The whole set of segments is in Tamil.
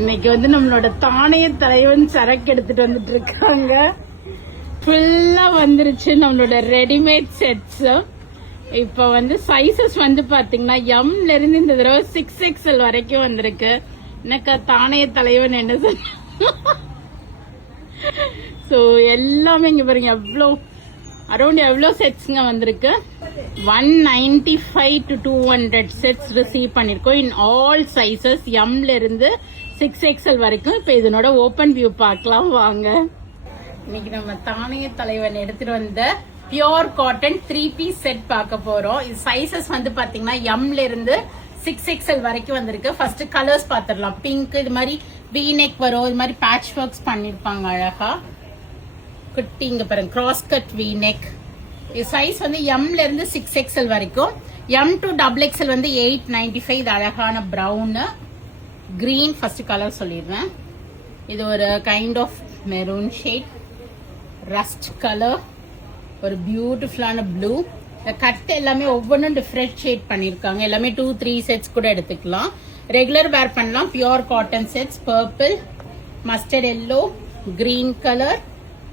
இன்னைக்கு வந்து நம்மளோட தானிய தலைவன் சரக்கு எடுத்துட்டு வந்துட்டு இருக்காங்க. ஃபுல்லா வந்துருச்சு நம்மளோட ரெடிமேட் செட்ஸ். இப்ப வந்து சைசஸ் வந்து பாத்தீங்கன்னா எம்ல இருந்து இந்த தடவை 6XL வரைக்கும் வந்திருக்கு. எனக்கு தானிய தலைவன் என்ன சொன்ன சோ எல்லாமே இங்க பாருங்க எவ்வளோ அரௌண்ட் எவ்வளோ செட்ஸ்ங்க வந்திருக்கு. 195 to 200 செட்ஸ் ரிசீவ் பண்ணிருக்கோம் இன் ஆல் சைசஸ் எம்ல இருந்து 6XL வரைக்கும். இப்ப இதனோட ஓபன் வியூ பார்க்கலாம் வாங்க. இன்னைக்கு நம்ம தானிய தலைவன் எடுத்துட்டு வந்த பியோர் காட்டன் 3-piece செட் பார்க்க போறோம். இது சைசஸ் வந்து பாத்தீங்கன்னா எம்ல இருந்து 6XL வரைக்கும் வந்திருக்கு. First colours பாத்துடலாம். பிங்க், இது மாதிரி V neck வரும், இது மாதிரி பேட்ச் ஒர்க்ஸ் பண்ணிருப்பாங்க அழகா. குட்டி இங்க பாருங்க கிராஸ் கட் V neck. இது சைஸ் வந்து எம்ல இருந்து 6XL வரைக்கும். M to XXL வந்து 895. இது அழகான பிரவுன் கிரீன். ஃபர்ஸ்ட் கலர் சொல்லிடுறேன். இது ஒரு kind of maroon shade, rust colour, ஒரு பியூட்டிஃபுல்லான ப்ளூ. இந்த கட் எல்லாமே ஒவ்வொன்றும் டிஃப்ரெண்ட் ஷேட் பண்ணிருக்காங்க. எல்லாமே 2-3 செட்ஸ் கூட எடுத்துக்கலாம். ரெகுலர் வேர் பண்ணலாம். Pure cotton sets. Purple, mustard yellow, green colour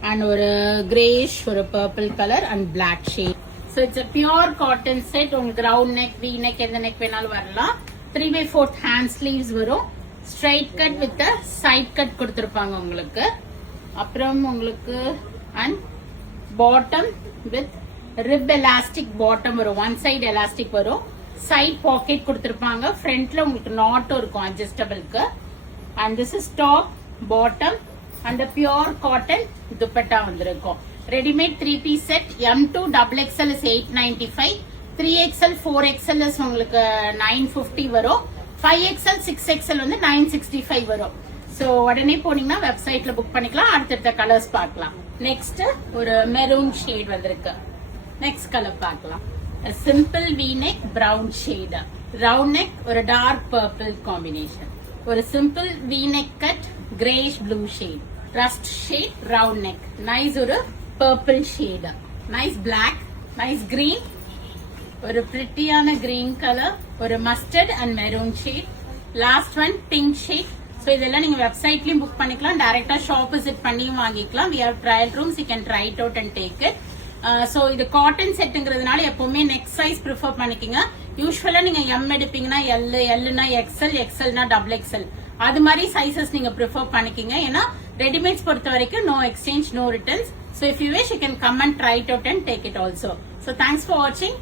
and ஒரு கிரேஷ், ஒரு purple colour and black shade. So it's pure cotton set. உங்களுக்கு ரவுண்ட் நெக், V neck, எந்த நெக் வேணாலும் வரலாம். 3/4 ஹேண்ட் ஸ்லீவ்ஸ் வரும். Straight cut with side cut கொடுத்திருப்பாங்க உங்களுக்கு. அப்புறம் உங்களுக்கு and bottom with rib elastic bottom வரும். ஒன் சைடு எலாஸ்டிக் வரும். சைட் பாக்கெட் கொடுத்திருப்பாங்க. ஃப்ரண்ட்ல உங்களுக்கு நாட்டும் இருக்கும் அட்ஜஸ்டபிள்க்கு. And this is top, bottom and pure cotton dupatta வந்திருக்கும். Readymade 3-piece set. M to XXL is 895. 3XL 4XL is உங்களுக்கு 950 வரும். 5XL 6XL வந்து 965 வரும். சோ உடனே போனீங்கன்னா வெப்சைட்ல புக் பண்ணிக்கலாம். அடுத்தடுத்த கலர்ஸ் பார்க்கலாம். நெக்ஸ்ட் ஒரு மெரூன் ஷேட் வந்திருக்கு. நெக்ஸ்ட் கலர் பார்க்கலாம். Simple V neck, brown shade, round neck, ஒரு டார்க் பர்பிள் காம்பினேஷன். ஒரு simple V neck cut, greyish blue shade, rust shade, round neck. Nice ஒரு purple shade, nice black, nice green, ஒரு பிரிட்டியான கிரீன் கலர், ஒரு mustard and maroon shade, last one pink shade. So இதெல்லாம் நீங்க வெப்சைட்லயும் புக் பண்ணிக்கலாம். டைரக்டா ஷாப் விசிட் பண்ணியும் வாங்கிக்கலாம். We have trial rooms, you can try it out and take it. So இது காட்டன் செட்டுங்கிறதுனால எப்பவுமே நெக் சைஸ் ப்ரிஃபர் பண்ணிக்கங்க. யூஸ்வலா நீங்க M எடுப்பீங்கன்னா Lனா XL, XLனா XXL, அது மாதிரி சைசஸ் நீங்க ப்ரிஃபர் பண்ணிக்கங்க. ஏன்னா ரெடிமேட்ஸ் பொறுத்த வரைக்கும் no exchange, no returns. So if you wish, you can come and try it out and take it also. So thanks for watching.